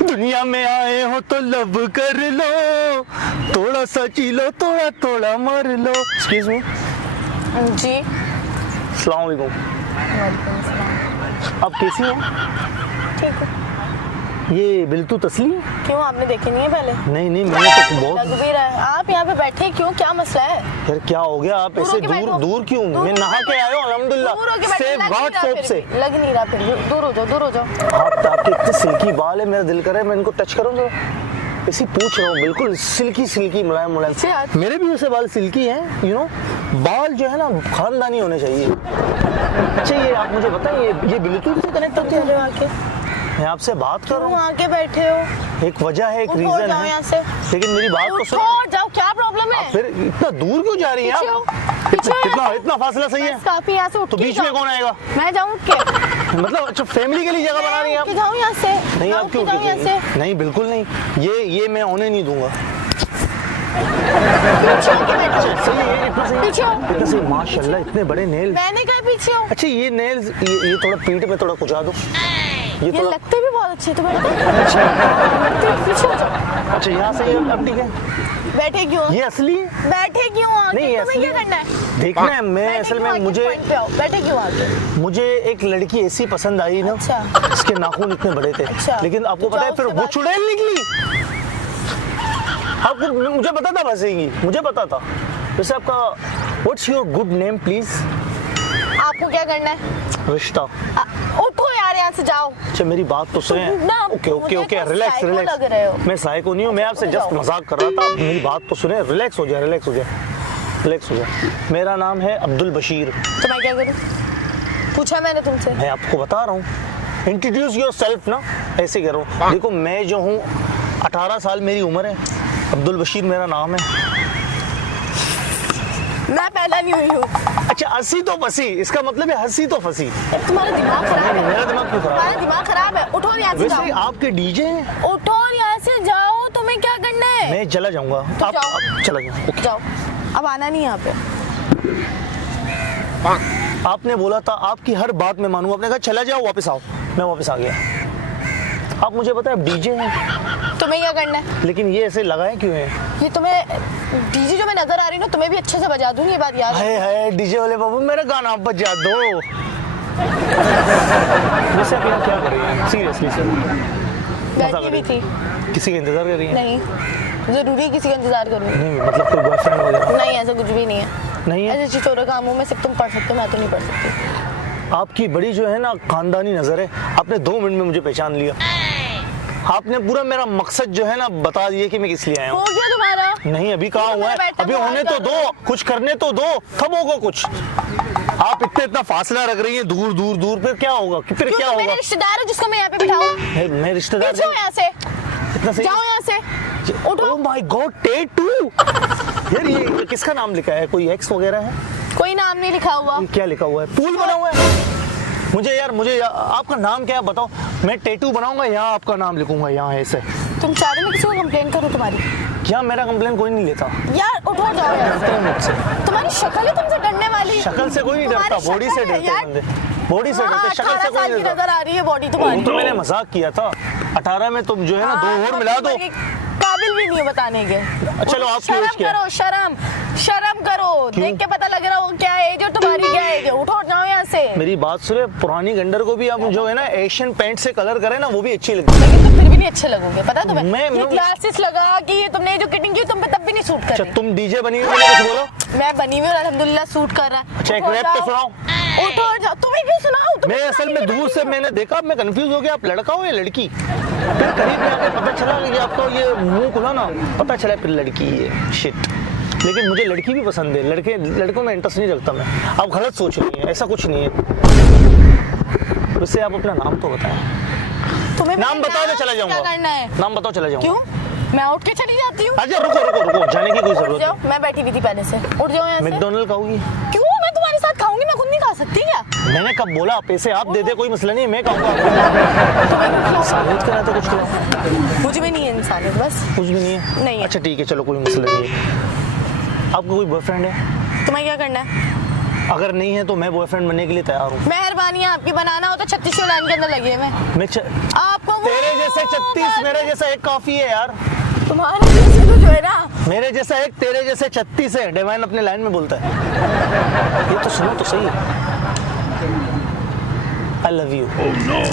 दुनिया में आए हो तो लव कर लो, थोड़ा सा जी लो, थोड़ा थोड़ा मर लो। एक्सक्यूज मी जी। अस्सलाम वालेकुम। वालेकुम सलाम। आप कैसी हैं? ठीक है। ये बिल्तु तस्ली? क्यों, आपने देखी नहीं है पहले? नहीं नहीं, मैंने तो बहुत। लग भी रहा है। आप यहाँ पे बैठे क्यों, क्या मसला है? यार क्या हो गया, आप ऐसे दूर दूर क्यों? मैं नहा के आया हूँ अल्हम्दुलिल्लाह, सेफ गॉड सोप से। लग नहीं रहा, फिर दूर हो जाओ, दूर हो जाओ। आपके इतने सिल्की बाल है, मेरा दिल करे मैं इनको टच करूँ तो ऐसी पूछ रहा हूँ, बिल्कुल सिल्की सिल्की मुलायम मुलायम। मेरे भी वैसे बाल सिल्की हैं, यू नो। बाल जो है ना खानदानी होने चाहिए। अच्छा ये आप मुझे बताएं, ये ब्लूटूथ से कनेक्ट होते हैं? आके मैं आपसे बात कर रहा हूँ। आके बैठे हो, एक वजह है, एक रीजन है, यहाँ से। लेकिन मेरी बात तो सुनो। जाओ, क्या प्रॉब्लम है? फिर इतना दूर क्यों जा रही है आप? इतना फासला सही है? काफी यहाँ से। तो बीच में कौन आएगा? मैं जाऊँ क्या? मतलब अच्छा फैमिली के लिए जगह बना रही हैं आप? जाऊँ यहाँ से? नहीं आप क्यों? नहीं बिल्कुल नहीं, ये मैं होने नहीं दूंगा। पीछे हो। माशाल्लाह इतने बड़े नेल। मैंने कहा पीछे हो। अच्छा ये नेल्स, ये थोड़ा पीठ पे थोड़ा कुचा दो। ये थोड़ा लगते भी बहुत अच्छे तुम्हें। पीछे हो जाओ। अच्छा यहाँ से अब ठीक है। बैठे क्यों? ये असली है? बैठे क्यों आके? नहीं तुम्हें असली क्या करना है? देखना है। मैं असल में बैठे क्यों आके? मुझे एक लड़की ऐसी पसंद आई ना, अच्छा। इसके नाखून इतने बड़े थे। अच्छा। लेकिन आपको पता है फिर वो चुड़ैल निकली। आपको मुझे पता था फंसेगी, मुझे पता था। वैसे आपका what's your good name please? आपको क्या करना है? रिश्ता। उठो यार, यहाँ से जाओ। अच्छा मेरी बात तो सुने। Okay okay okay, relax relax. मैं साइको नहीं हूँ, मैं आपसे जस्ट मजाक कर रहा था। मेरी बात तो सुने, रिलैक्स हो जाए, रिलैक्स हो जाए, रिलैक्स हो जाए। मेरा नाम है अब्दुल बशीर। तो मैं क्या करूँ? पूछा मैंने तुमसे। मैं आपको बता रहा हूँ, इंट्रोड्यूस योर सेल्फ ना, ऐसे कह रहा हूँ। देखो मैं जो हूँ 18 साल मेरी उम्र है, अब्दुल बशीर मेरा नाम है। मैं पैदा नहीं हुई हूँ। अच्छा हंसी तो फंसी, इसका मतलब है हंसी तो फंसी। तुम्हारा दिमाग खराब है। मेरा दिमाग क्यों खराब है? तुम्हारा दिमाग खराब है। उठो यहाँ से जाओ। वैसे आपके डीजे हैं? उठो यहाँ से जाओ, तुम्हें क्या करना है? मैं चला जाऊंगा। आप चला जाओ। जाओ, अब आना नहीं यहाँ पे। आपने बोला था आपकी हर बात में मानूंगा, आपने कहा चला जाओ वापस आओ, मैं वापस आ गया। आप मुझे बताएं, आप डीजे हैं, तुम्हें क्या करना है? लेकिन ये ऐसे लगाए क्यों हैं? ये तुम्हें डीजे जो मैं नजर आ रही हूँ ना, तुम्हें भी अच्छे से बजा दूंगी, ये बात याद है। हाय डीजे वाले बाबू मेरा गाना आप बजा दो। वैसे आप यहाँ क्या कर रही हैं? सीरियसली सर, बैठी भी थी। किसी का इंतजार कर रही हैं? नहीं, जरूरी है किसी का इंतजार करूँ? नहीं मतलब कोई बॉयफ्रेंड वगैरह? नहीं, ऐसा कुछ भी नहीं है। नहीं है? ऐसे चिचोरे कामों में सिर्फ तुम पढ़ सकते हो, मैं तो नहीं पढ़ सकती। आपकी बड़ी जो है ना खानदानी नजर है, आपने 2 मिनट में मुझे पहचान लिया। आपने पूरा मेरा मकसद जो है ना बता दिया कि मैं किस लिए आया हूँ। हो गया तुम्हारा? नहीं अभी कहाँ हुआ है, अभी होने तो दो, कुछ करने तो दो, तब होगा कुछ। आप इतना फासला रख रही हैं दूर दूर दूर, फिर क्या होगा? फिर क्या होगा? मेरे रिश्तेदार हो जिसको मैं यहाँ पे बिठाऊं? मैं रिश्तेदार जाओ यहाँ से, इतना सही? जाओ यहाँ से, उठो। Oh my God, tattoo. यार ये किसका नाम लिखा है? कोई एक्स वगैरह है? कोई नाम नहीं लिखा हुआ। क्या लिखा हुआ है? पूल बना हुआ है? मुझे आपका नाम क्या है बताओ, मैं टैटू बनाऊंगा, यहाँ आपका नाम लिखूंगा, यहाँ ऐसे। तुम चाह रहे हो मैं किसी को कंप्लेन करूँ तुम्हारी? यहाँ मेरा कंप्लेन कोई नहीं लेता यार। उठो, जाओ यहाँ से। तुम्हारी शक्ल है तुमसे डरने वाली। शक्ल से कोई नहीं डरता, बॉडी से डरते हैं बंदे, बॉडी से डरते, शक्ल से कोई नहीं डरता। नजर आ रही है बॉडी तुम्हारी। तो मैंने मजाक किया था। 18 में तुम जो है ना 2 और मिला दो। काबिल भी नहीं हो बताने के। चलो आपकी एज क्या है? शर्म करो। देख के पता लग रहा हो क्या एज और तुम्हारी क्या एज है। उठो, जाओ यहाँ से। मेरी बात सुने, पुरानी गंडर को भी आप जो है ना एशियन पेंट से कलर करें ना, वो भी अच्छी लगती है। लेकिन तुम फिर भी नहीं अच्छे लगोगे, पता तुम्हें? ये ग्लासेस लगा कि ये तुमने जो कटिंग की तुम पे तब भी नहीं सूट कर रही। तुम डीजे बनी हुई, मैंने कुछ बोला? मैं बनी हुई और अल्हम्दुलिल्लाह सूट कर रहा है। अच्छा एक रैप तो सुनाओ। उठो, जाओ। तुम्हें क्यों सुनाऊं? मैं असल में दूर से मैंने देखा, मैं कंफ्यूज हो गया, आप लड़का हो या लड़की? फिर करीब में आके पता चला कि आपको ये मुंह खुला ना, पता चला फिर लड़की है। शिट। लेकिन मुझे लड़की भी पसंद है, लड़कों में इंटरेस्ट नहीं रखता मैं। आप गलत सोच रही हैं, ऐसा कुछ नहीं है। वैसे आप अपना नाम तो बताएं। तुम्हें नाम बताओ तो चला जाऊंगा। क्या करना है? नाम बताओ चला जाऊंगा। क्यों? मैं उठ के चली जाती हूँ। अच्छा रुको, जाने की कोई जरूरत नहीं। मैं बैठी हुई थी पहले से। उठ जाओ यहाँ से। मैकडॉनल्ड खाओगी? क्यों? मैं तुम्हारे साथ खाऊंगी, मैं खुद नहीं खा सकती क्या? मैंने कब बोला? पैसे आप दे दे, कोई मसला नहीं, मैं खाऊंगा। साबित करा तो कुछ खिलाओ। मुझ में नहीं है इंसानियत, बस। कुछ भी नहीं है? नहीं है। अच्छा ठीक है, चलो कोई मसला नहीं है। आपका कोई बॉयफ्रेंड है? तुम्हें क्या करना है? अगर नहीं है तो मैं बॉयफ्रेंड बनने के लिए तैयार हूँ। मेहरबानी आपकी, बनाना हो तो 36 लाइन के अंदर लगी है मैं। आपको तेरे जैसे 36, मेरे जैसा एक काफी है यार। तुम्हारे जैसे तो जो है ना, मेरे जैसा एक, तेरे जैसे 36 है। डिवाइन अपने लाइन में बोलता है। ये तो सुनो तो सही। I love you.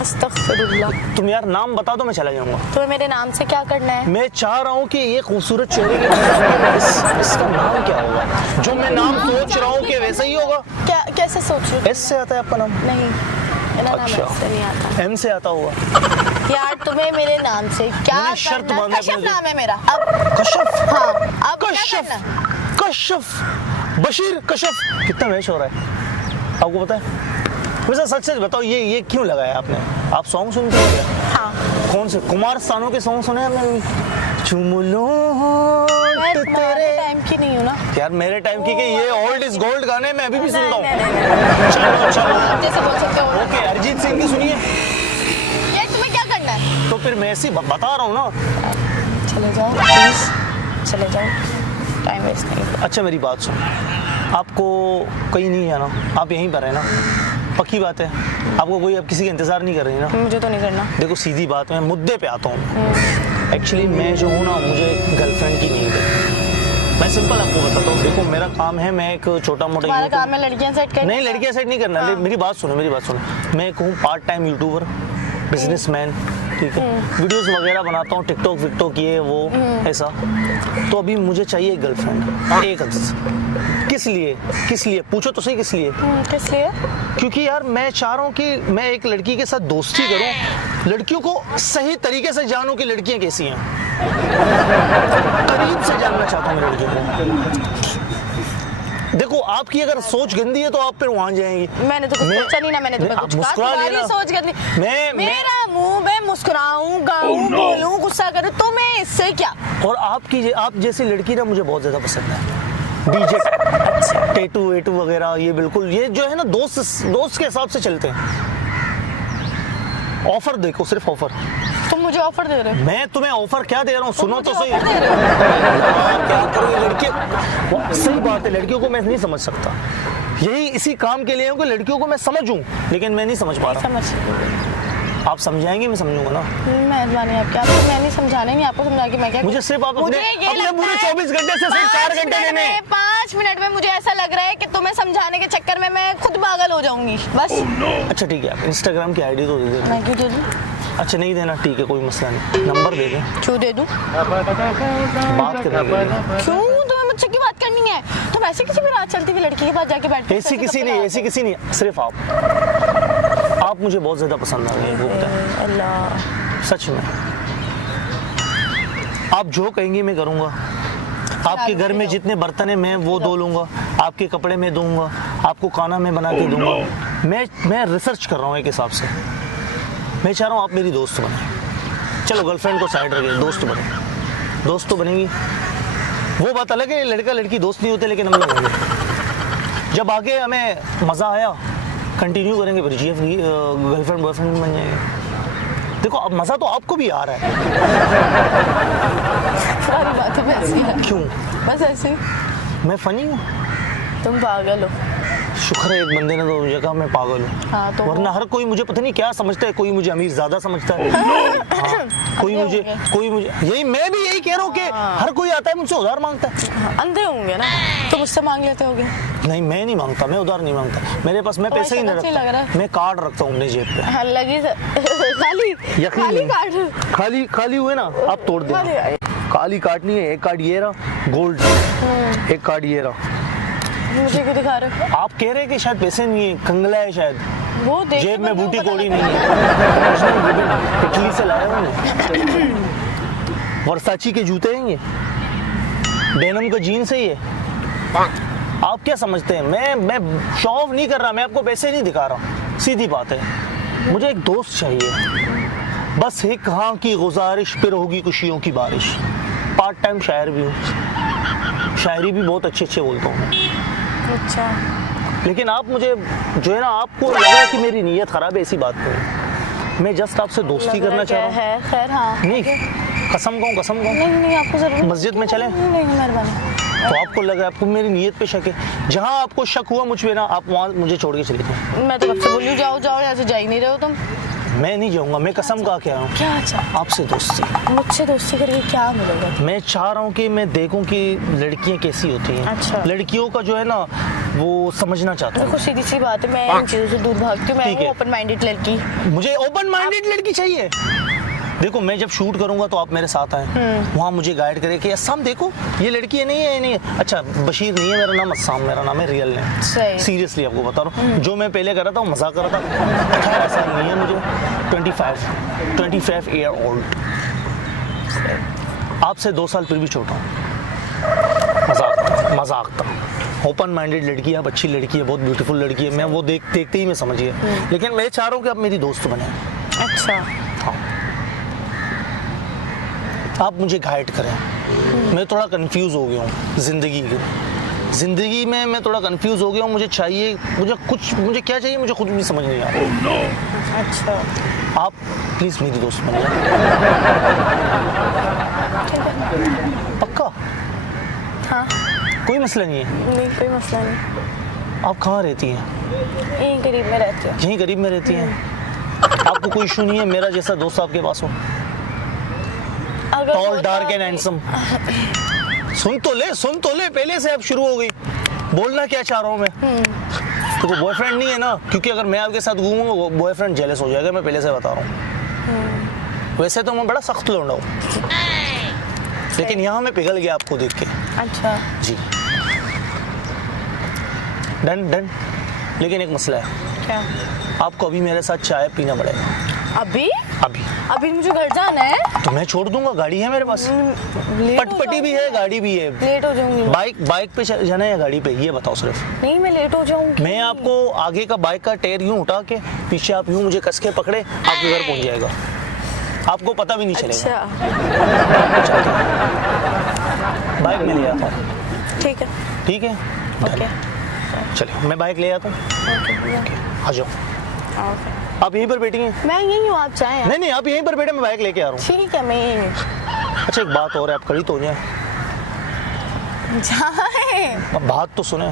अस्तगफिरुल्लाह। तुम यार नाम बता दो, मैं चला जाऊंगा। तुम्हें मेरे नाम से क्या करना है? मैं चाह रहा हूँ कि ये खूबसूरत चेहरे के इसका नाम क्या होगा? जो मैं नाम सोच रहा हूँ कि वैसा ही होगा। क्या कैसे सोच रहे हो? एस से आता है आपका नाम? नहीं, मेरा नाम अच्छा। ऐसे नहीं आता। एम से आता होगा। यार तुम्हें मेरे नाम से क्या मैंने शर्त करना है? बांधा कश्यप अपने- नाम है मेरा। अब कश्यप। हाँ, अब क्या कश्यप। करना? कश्यप। बशीर कश्यप। कितना मैच हो रहा है आपको पता है? वैसे सच सच बताओ, ये क्यों लगाया आपने? आप सॉन्ग सुनते हो क्या? हाँ, कौन से कुमार सानू के सॉन्ग सुने हैं? चुम लो मैं होंठ तुम्हारे तेरे। टाइम की नहीं हूँ ना। यार मेरे टाइम की ये ओल्ड इज गोल्ड गाने मैं अभी भी सुनता हूँ। नहीं। चलो चलो, आप जैसे बोल सकते हो। ओके, अरिजीत सिंह की सुनिए। यार तुम्हें क्या करना है? तो फिर मैं ऐसी बता रहा हूँ ना। चले जाओ प्लीज, चले जाओ, टाइम वेस्ट नहीं। अच्छा मेरी बात सुन, आपको कहीं नहीं जाना, आप यहीं पर है ना? पक्की बात है? आपको कोई अब किसी का इंतजार नहीं कर रही ना? मुझे तो नहीं करना। देखो सीधी बात, मैं मुद्दे पे आता हूँ। एक्चुअली मैं जो हूँ ना, मुझे गर्लफ्रेंड की नीड है। मैं सिंपल आपको बताता हूँ। देखो मेरा काम है, मैं एक छोटा मोटा तुम्हारा काम है लड़कियां सेट करना? नहीं, लड़कियां सेट नहीं करना। मेरी बात सुनो, मेरी बात सुनो। मैं एक हूँ पार्ट टाइम यूट्यूबर, बिजनेसमैन, ठीक है? वीडियोस वगैरह बनाता हूँ, टिकटॉक विकटॉक ये वो ऐसा। तो अभी मुझे चाहिए एक गर्लफ्रेंड, एक किस लिए पूछो तो सही, किस लिए? किस लिए? क्योंकि यार मैं चाह रहा हूँ कि मैं एक लड़की के साथ दोस्ती करूँ, लड़कियों को सही तरीके से जानूं कि लड़कियां कैसी हैं, करीब से जानना चाहता हूँ मैं लड़कियों को। देखो आपकी अगर सोच गंदी है तो आप फिर वहां जाएंगी। मैंने तो कुछ सोचा नहीं ना, मैंने तो आप कुछ कहा। मुस्कुरा तुम्हारी लेना। सोच गंदी। मैं मेरा मुंह, मैं मुस्कुराऊं, गाऊं, बोलूं, गुस्सा करूं, तो मैं इससे क्या? और आप जैसी लड़की ना मुझे बहुत ज्यादा पसंद है। डीजे, टेटू वेटू वगैरह, ये बिल्कुल ये जो है ना दोस्त के हिसाब से चलते हैं। ऑफर देखो, सिर्फ ऑफर। तुम मुझे ऑफर दे रहे हो? मैं तुम्हें ऑफर क्या दे रहा हूँ, सुनो तो सही। ऑफर दे रहे हो? क्या करो ये लड़के, सही बात है, लड़कियों को मैं नहीं समझ सकता। यही इसी काम के लिए हूँ कि लड़कियों को मैं समझूं, लेकिन मैं नहीं समझ पा रहा। समझ, आप समझाएंगे, मैं समझूंगा ना। मेहरबानी आपकी। आपको मैं नहीं समझाने, नहीं आपको समझा के मैं क्या? मुझे सिर्फ आप अपने पूरे 24 घंटे से सिर्फ 4 घंटे लेने। 5 मिनट में मुझे ऐसा लग रहा है कि तुम्हें समझाने के चक्कर में मैं खुद पागल हो जाऊंगी बस। अच्छा ठीक है, आप इंस्टाग्राम की आईडी तो दे देना। मैं क्यों दे दूं? अच्छा नहीं देना, ठीक है, कोई मसला नहीं, नंबर दे दें, क्यों दे दूं? बात करने के लिए। क्यों? तुम्हें मुझसे की बात करनी है? तुम ऐसे किसी भी रात चलती हुई लड़की के पास जाके बैठते? ऐसी किसी नहीं, सिर्फ आप मुझे बहुत ज्यादा पसंद आ रही है, वो बताएं। अल्लाह, सच में आप जो कहेंगे मैं करूंगा। आपके घर में जितने बर्तन है मैं वो धो लूंगा, आपके कपड़े मैं दूंगा, आपको खाना मैं बना के दूंगा। मैं रिसर्च कर रहा हूँ एक हिसाब से। मैं चाह रहा हूँ आप मेरी दोस्त बने। चलो गर्लफ्रेंड को साइड रखे, दोस्त बने। दोस्त तो बनेगी, वो बात अलग है, लड़का लड़की दोस्त नहीं होते, लेकिन हम लोग होंगे। जब आगे हमें मज़ा आया कंटिन्यू करेंगे, फिर जीएफ गर्लफ्रेंड बॉयफ्रेंड बन जाएंगे। देखो अब मज़ा तो आपको भी आ रहा है। सारी बातें वैसी हैं। क्यों? बस ऐसे ही। मैं फनी हूँ? तुम पागल हो। शुक्र है एक बंदे ने तो मुझे कहा मैं पागल हूँ। हाँ, तो वरना हर कोई मुझे पता नहीं क्या समझता है, कोई मुझे अमीर ज्यादा समझता है। हाँ, कोई मुझे यही, मैं भी यही कह रहा हूँ कि हर कोई आता है मुझसे उधार मांगता है। अंधे होंगे ना, तो मुझसे मांग लेते होगे। नहीं मैं नहीं मांगता, मैं उधार नहीं मांगता। मेरे पास मैं पैसे ही नहीं ऐसा लग रहा रखता, है। मैं कार्ड रखता हूँ अपने जेब पे। हाँ, लगी खाली यकीन खाली नहीं। कार्ड। खाली हुए ना, आप तोड़ देना। खाली कार्ड नहीं है, एक कार्ड ये रहा गोल्ड, एक कार्ड ये रहा। मुझे क्यों दिखा रहे हो? आप कह रहे हैं कि शायद पैसे नहीं है, कंगला है शायद, वो देख जेब में के बूटी पता कोड़ी लगा। नहीं है। इटली से लाया हूँ, वर्साची के जूते हैं ये, डेनिम का जीन्स है ये। आप क्या समझते हैं मैं शो ऑफ नहीं कर रहा, मैं आपको पैसे नहीं दिखा रहा, सीधी बात है। मुझे एक दोस्त चाहिए, बस एक हाँ की गुजारिश, फिर होगी खुशियों की बारिश। पार्ट टाइम शायर भी हूँ, शायरी भी बहुत अच्छे बोलता हूँ। अच्छा, लेकिन आप मुझे जो है ना, आपको लगा कि मेरी नीयत खराब है, ऐसी बात नहीं। मैं जस्ट आपसे दोस्ती करना चाह रहा हूँ। है खैर। हाँ नहीं, कसम कहूँ नहीं आपको जरूरत मस्जिद में चले नहीं, मेहरबानी। तो आपको लगा, आपको मेरी नीयत पे शक है। जहाँ आपको शक हुआ मुझ पे ना, आप वहाँ मुझे छोड़ के चले जाओ। मैं तो कब से बोल रही हूँ जाओ जाओ, यहाँ से जा ही नहीं रहे हो तुम। मैं नहीं जाऊंगा, मैं कसम खा के आया हूँ क्या चाह आपसे दोस्ती। मुझसे दोस्ती करके क्या मिलेगा? मैं चाह रहा हूँ कि मैं देखूं कि लड़कियां कैसी होती हैं। अच्छा। लड़कियों का जो है ना वो समझना चाहता देखो हूँ। सीधी सी बात है, मैं इन चीजों से दूर भागती हूँ। मैं ठीक है। हूँ ओपन माइंडेड लड़की। मुझे ओपन माइंडेड लड़की चाहिए। देखो मैं जब शूट करूंगा तो आप मेरे साथ आए, वहाँ मुझे गाइड करे कि अस्साम देखो ये लड़की है, नहीं है, ये नहीं है। अच्छा बशीर नहीं है मेरा नाम, अस्साम मेरा नाम है, रियल नेम। सही। सीरियसली आपको बता रहा हूँ, जो मैं पहले कर रहा था वो मजाक कर रहा था। खैर ऐसा नहीं है, मुझे 25 ईयर ओल्ड, आपसे 2 साल फिर भी छोटा हूँ। मजाक था। ओपन माइंडेड लड़की है, आप अच्छी लड़की है, बहुत ब्यूटीफुल लड़की है, मैं वो देखते ही मैं समझ गया। लेकिन मैं चाह रहा हूँ कि आप मेरी दोस्त बने। अच्छा। आप मुझे गाइड करें। मैं थोड़ा कंफ्यूज हो गया हूँ ज़िंदगी में मैं थोड़ा कंफ्यूज हो गया हूँ। मुझे चाहिए, मुझे क्या चाहिए मुझे खुद भी समझ नहीं आ रहा। अच्छा आप प्लीज़ मेरी दोस्त बनिए। ठीक है। पक्का? हाँ कोई मसला नहीं है? नहीं कोई मसला नहीं। आप कहाँ रहती हैं? यहीं करीब में रहती हूँ। यहीं करीब में रहती हैं? आपको कोई इशू नहीं है मेरा जैसा दोस्त आपके पास हो? अगर टॉल होता डार्क एंड तो- हैंडसम। सुन तो ले पहले से अब शुरू हो गई। बोलना क्या चाह रहा हूँ मैं? तो कोई बॉयफ्रेंड नहीं है ना, क्योंकि अगर मैं आपके साथ घूमूंगा वो बॉयफ्रेंड जेलस हो जाएगा, मैं पहले से बता रहा हूँ। वैसे तो मैं बड़ा सख्त लौंडा हूँ, लेकिन यहाँ मैं पिघल गया आपको देख के। अच्छा जी डन। लेकिन एक मसला है, क्या? आपको अभी मेरे साथ चाय पीना पड़ेगा। अभी मुझे घर जाना है। तो मैं छोड़ दूंगा, गाड़ी है मेरे पास, लेट हो पटपटी भी है, गाड़ी भी है। लेट हो जाऊंगी। बाइक पे जाना है या गाड़ी पे, ये बताओ सिर्फ। नहीं मैं लेट हो जाऊंगी। मैं आपको आगे का बाइक का टायर यूं उठा के पीछे आप यूं मुझे कस के पकड़े, आपके घर पहुंच जाएगा, आपको पता भी नहीं चलेगा। अच्छा बाइक में ले आता हूँ। ठीक है। ओके चलिए मैं बाइक ले आता हूँ। आ जाओ। आप यहीं पर बैठी हैं? मैं यही हूँ, आप चाहें? नहीं आप यहीं पर बैठे, मैं बाइक लेके आ रहा हूँ। ठीक है मैं यही हूँ। अच्छा एक बात और है, आप खड़ी तो हो जाए। अब बात तो सुने।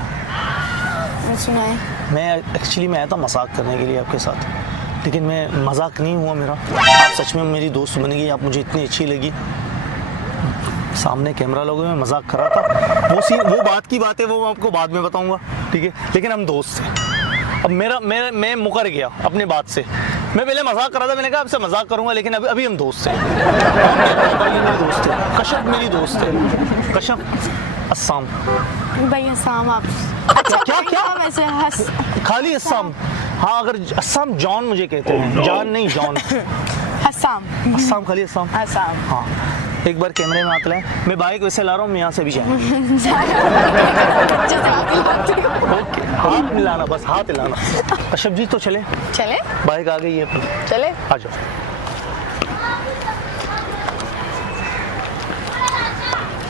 सुनाए। मैं एक्चुअली मैं आया था मजाक करने के लिए आपके साथ, लेकिन मैं मजाक नहीं हुआ मेरा। आप सच में मेरी दोस्त बन गई, आप मुझे इतनी अच्छी लगी। सामने कैमरा लोगों में मजाक कर रहा था, वो बात की बात है, वो मैं आपको बाद में बताऊंगा, ठीक है? लेकिन हम दोस्त थे। अब मैं मुकर गया अपनी बात से। मैं पहले मजाक कर रहा था, मैंने कहा आपसे मजाक करूंगा, लेकिन अभी हम दोस्त हैं। मेरी दोस्त है कश्यप, मेरी दोस्त है कश्यप। अस्साम भाई अस्साम आप। अच्छा क्या वैसे खाली अस्साम? हाँ अगर अस्साम जॉन मुझे कहते हैं, जान नहीं जॉन। अस्साम खाली अस्साम। हाँ एक बार कैमरे में हाथ लाए, मैं बाइक वैसे ला रहा हूँ, मैं यहाँ से भी जाए। ओके हाथ मिलाना, बस हाथ हिलाना। कश्यप जी तो चले बाइक आ गई है, चले आ जाओ।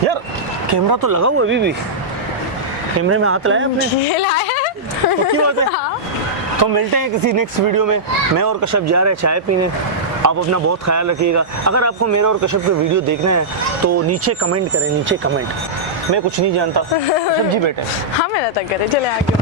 यार कैमरा तो लगा हुआ अभी भी, कैमरे में हाथ लाया आपने? ये लाया तो क्यों बात है? तो मिलते हैं किसी नेक्स्ट वीडियो में। मैं और कश्यप जा रहे हैं चाय पीने। आप अपना बहुत ख्याल रखिएगा। अगर आपको मेरा और कश्यप के वीडियो देखना है तो नीचे कमेंट करें, नीचे कमेंट। मैं कुछ नहीं जानता। कश्यप जी बैठे। हाँ मेरा तक करे, चले आगे।